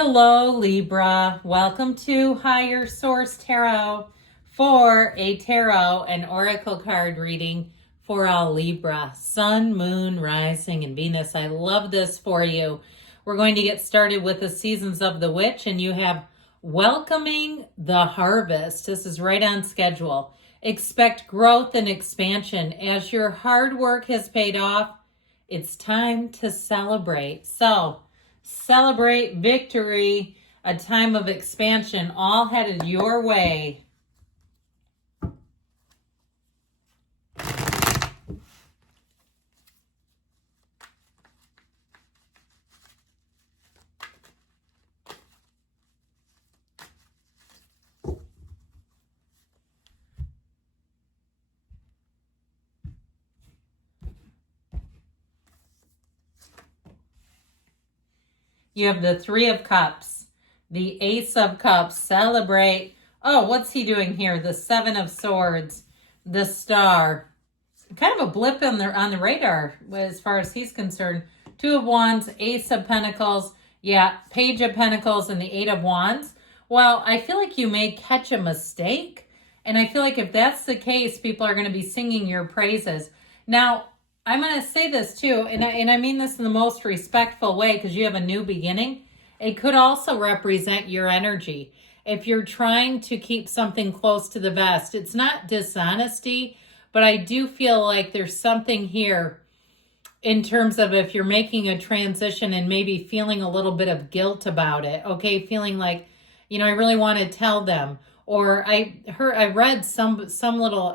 Hello, Libra. Welcome to Higher Source Tarot for a tarot and oracle card reading for all Libra, Sun, Moon, Rising, and Venus. I love this for you. We're going to get started with the Seasons of the Witch, and you have Welcoming the Harvest. This is right on schedule. Expect growth and expansion. As your hard work has paid off, it's time to celebrate. So, celebrate victory, a time of expansion, all headed your way. You have the Three of Cups, the Ace of Cups, celebrate. Oh, what's he doing here? The Seven of Swords, the Star. Kind of a blip on the radar as far as he's concerned. Two of Wands, Ace of Pentacles, Page of Pentacles, and the Eight of Wands. Well, I feel like you may catch a mistake. And I feel like if that's the case, people are going to be singing your praises. Now, I'm going to say this too, and I mean this in the most respectful way because you have a new beginning. It could also represent your energy. If you're trying to keep something close to the vest, it's not dishonesty, but I do feel like there's something here in terms of if you're making a transition and maybe feeling a little bit of guilt about it, okay? Feeling like, I really want to tell them. Or I read some little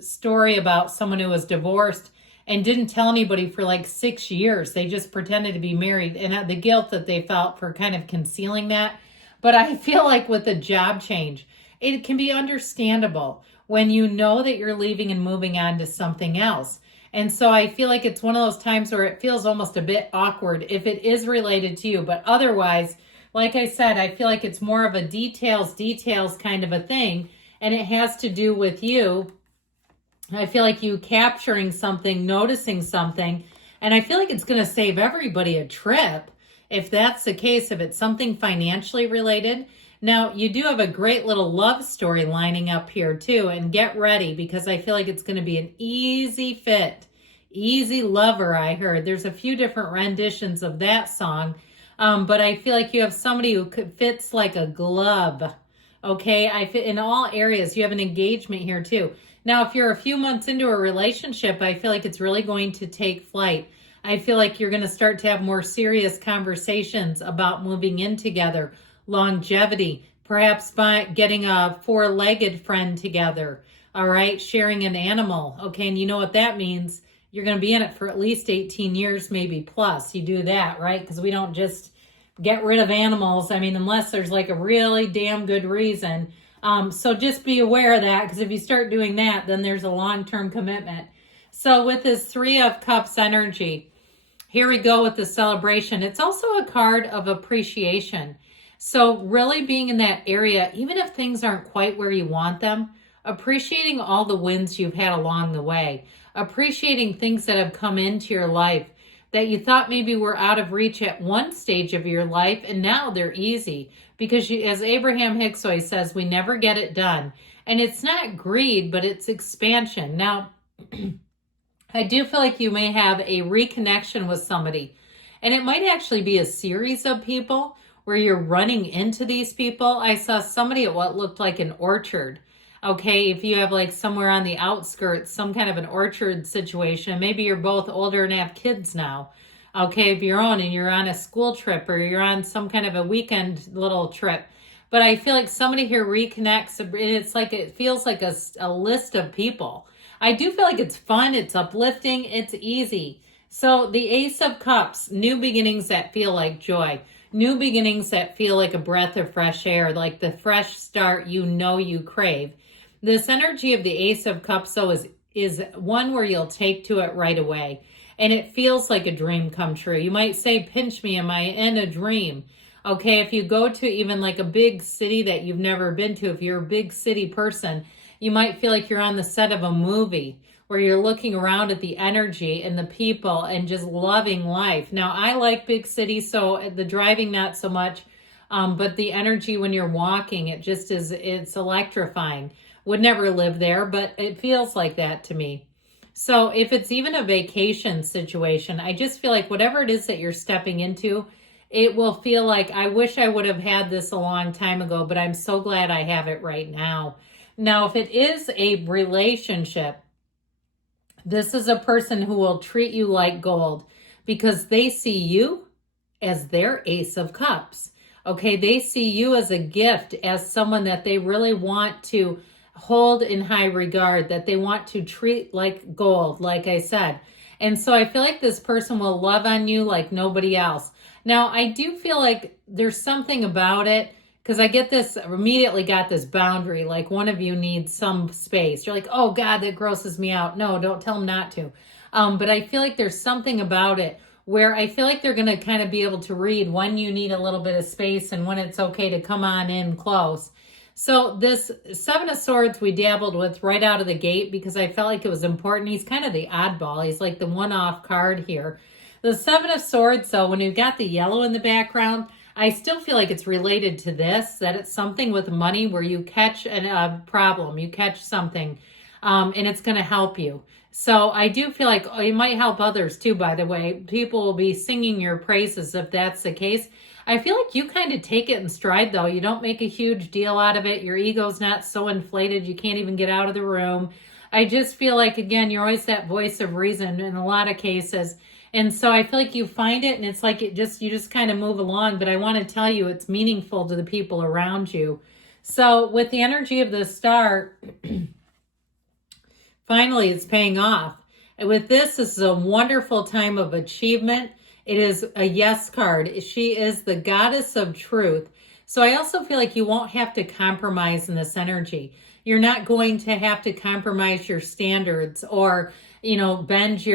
story about someone who was divorced and didn't tell anybody for like 6 years. They just pretended to be married, and the guilt that they felt for kind of concealing that. But I feel like with a job change, it can be understandable when you know that you're leaving and moving on to something else. And so I feel like it's one of those times where it feels almost a bit awkward if it is related to you, but otherwise, like I said, I feel like it's more of a details kind of a thing, and it has to do with you. I feel like you capturing something, noticing something, and I feel like it's going to save everybody a trip if that's the case, if it's something financially related. Now, you do have a great little love story lining up here too, and get ready because I feel like it's going to be an easy fit, easy lover, I heard. There's a few different renditions of that song. But I feel like you have somebody who fits like a glove, okay? I fit in all areas. You have an engagement here too. Now, if you're a few months into a relationship, I feel like it's really going to take flight. I feel like you're going to start to have more serious conversations about moving in together, longevity, perhaps by getting a four-legged friend together, all right? Sharing an animal, okay? And you know what that means. You're going to be in it for at least 18 years, maybe plus. You do that, right? Because we don't just get rid of animals. I mean, unless there's like a really damn good reason. So just be aware of that, because if you start doing that, then there's a long-term commitment. So with this Three of Cups energy, here we go with the celebration. It's also a card of appreciation. So really being in that area, even if things aren't quite where you want them, appreciating all the wins you've had along the way. Appreciating things that have come into your life that you thought maybe were out of reach at one stage of your life, and now they're easy. Because as Abraham Hicks always says, we never get it done. And it's not greed, but it's expansion. Now, I do feel like you may have a reconnection with somebody. And it might actually be a series of people where you're running into these people. I saw somebody at what looked like an orchard. Okay, if you have like somewhere on the outskirts, some kind of an orchard situation, maybe you're both older and have kids now. Okay, of your own, and you're on a school trip or you're on some kind of a weekend little trip. But I feel like somebody here reconnects, and it's like, it feels like a list of people. I do feel like it's fun, it's uplifting, it's easy. So the Ace of Cups, new beginnings that feel like joy. New beginnings that feel like a breath of fresh air, like the fresh start you crave. This energy of the Ace of Cups, though, is one where you'll take to it right away. And it feels like a dream come true. You might say, pinch me, am I in a dream? Okay, if you go to even like a big city that you've never been to, if you're a big city person, you might feel like you're on the set of a movie. where you're looking around at the energy and the people and just loving life. Now, I like big cities, so the driving not so much, but the energy when you're walking, it just is, it's electrifying. Would never live there, but it feels like that to me. So if it's even a vacation situation, I just feel like whatever it is that you're stepping into, it will feel like, I wish I would have had this a long time ago, but I'm so glad I have it right now. Now, if it is a relationship, this is a person who will treat you like gold because they see you as their Ace of Cups. Okay, they see you as a gift, as someone that they really want to hold in high regard, that they want to treat like gold, like I said. And so I feel like this person will love on you like nobody else. Now, I do feel like there's something about it, because I get this, immediately got this boundary, like one of you needs some space. You're like, oh God, that grosses me out. No, don't tell them not to. But I feel like there's something about it where I feel like they're going to kind of be able to read when you need a little bit of space and when it's okay to come on in close. So this Seven of Swords we dabbled with right out of the gate because I felt like it was important. He's kind of the oddball. He's like the one-off card here. The Seven of Swords, though, when you've got the yellow in the background, I still feel like it's related to this, that it's something with money where you catch a problem, you catch something, and it's going to help you. So I do feel like it might help others too, by the way. People will be singing your praises if that's the case. I feel like you kind of take it in stride, though. You don't make a huge deal out of it. Your ego's not so inflated you can't even get out of the room. I just feel like, again, you're always that voice of reason in a lot of cases. And so I feel like you find it and it's like you just kind of move along. But I want to tell you it's meaningful to the people around you. So with the energy of the star, finally it's paying off. And with this is a wonderful time of achievement. It is a yes card. She is the goddess of truth. So I also feel like you won't have to compromise in this energy. You're not going to have to compromise your standards or, bend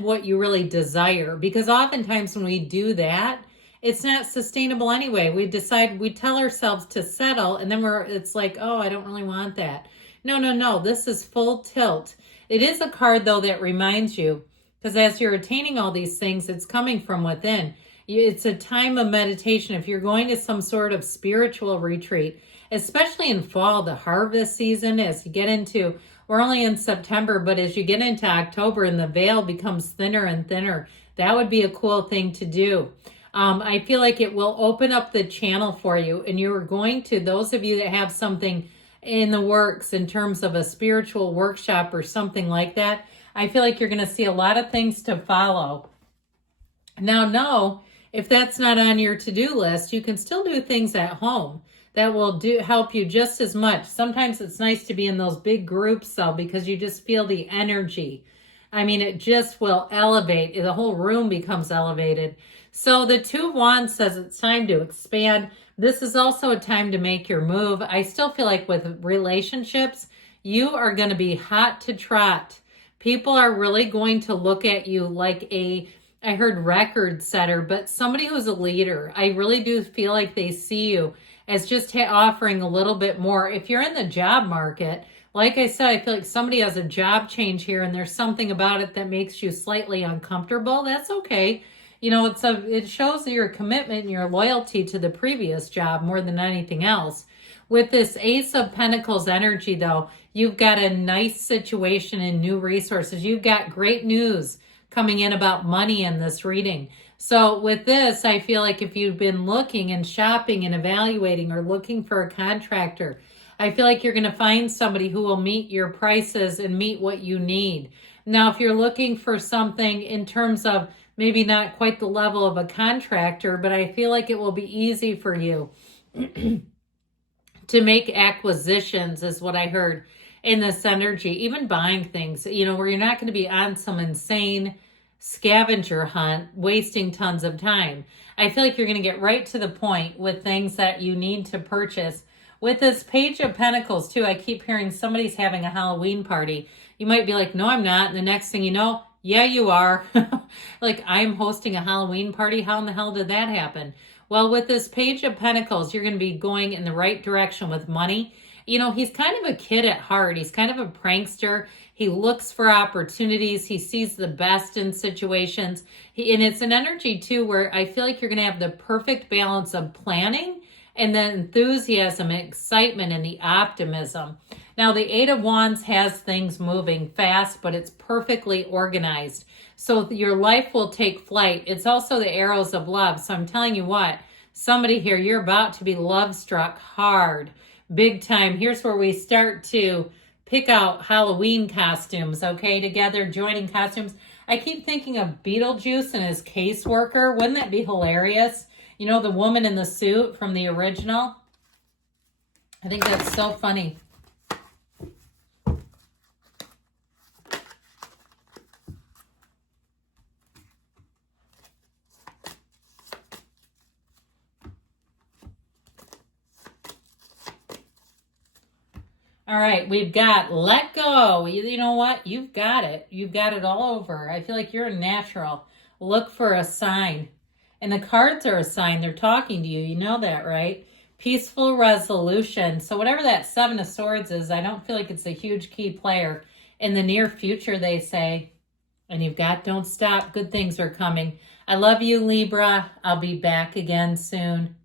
what you really desire. Because oftentimes when we do that, it's not sustainable anyway. We tell ourselves to settle and then it's like, oh, I don't really want that. No. This is full tilt. It is a card though that reminds you, because as you're attaining all these things, it's coming from within. It's a time of meditation. If you're going to some sort of spiritual retreat, especially in fall, the harvest season, as you get into, we're only in September, but as you get into October and the veil becomes thinner and thinner, that would be a cool thing to do. I feel like it will open up the channel for you, and you're going to, those of you that have something in the works in terms of a spiritual workshop or something like that, I feel like you're going to see a lot of things to follow. Now, no, if that's not on your to-do list, you can still do things at home that will help you just as much. Sometimes it's nice to be in those big groups, though, because you just feel the energy. I mean, it just will elevate. The whole room becomes elevated. So the Two of Wands says it's time to expand. This is also a time to make your move. I still feel like with relationships, you are going to be hot to trot. People are really going to look at you like I heard record setter, but somebody who's a leader. I really do feel like they see you as just offering a little bit more. If you're in the job market, like I said, I feel like somebody has a job change here and there's something about it that makes you slightly uncomfortable. That's okay. It shows your commitment and your loyalty to the previous job more than anything else. With this Ace of Pentacles energy, though, you've got a nice situation and new resources. You've got great news coming in about money in this reading. So with this, I feel like if you've been looking and shopping and evaluating or looking for a contractor, I feel like you're going to find somebody who will meet your prices and meet what you need. Now, if you're looking for something in terms of maybe not quite the level of a contractor, but I feel like it will be easy for you to make acquisitions is what I heard in this energy, even buying things, where you're not going to be on some insane scavenger hunt, wasting tons of time. I feel like you're going to get right to the point with things that you need to purchase. With this Page of Pentacles too, I keep hearing somebody's having a Halloween party. You might be like, no, I'm not. And the next thing you know, yeah, you are. Like, I'm hosting a Halloween party. How in the hell did that happen? Well, with this Page of Pentacles, you're going to be going in the right direction with money. You know, he's kind of a kid at heart. He's kind of a prankster. He looks for opportunities. He sees the best in situations. And it's an energy, too, where I feel like you're going to have the perfect balance of planning and the enthusiasm and excitement and the optimism. Now, the Eight of Wands has things moving fast, but it's perfectly organized. So your life will take flight. It's also the arrows of love. So I'm telling you what, somebody here, you're about to be love struck hard, big time. Here's where we start to pick out Halloween costumes, okay, together, joining costumes. I keep thinking of Beetlejuice and his caseworker. Wouldn't that be hilarious? You know, the woman in the suit from the original. I think that's so funny. All right, we've got let go. You know what? You've got it. You've got it all over. I feel like you're a natural. Look for a sign. And the cards are a sign. They're talking to you. You know that, right? Peaceful resolution. So whatever that Seven of Swords is, I don't feel like it's a huge key player. In the near future, they say. And you've got don't stop. Good things are coming. I love you, Libra. I'll be back again soon.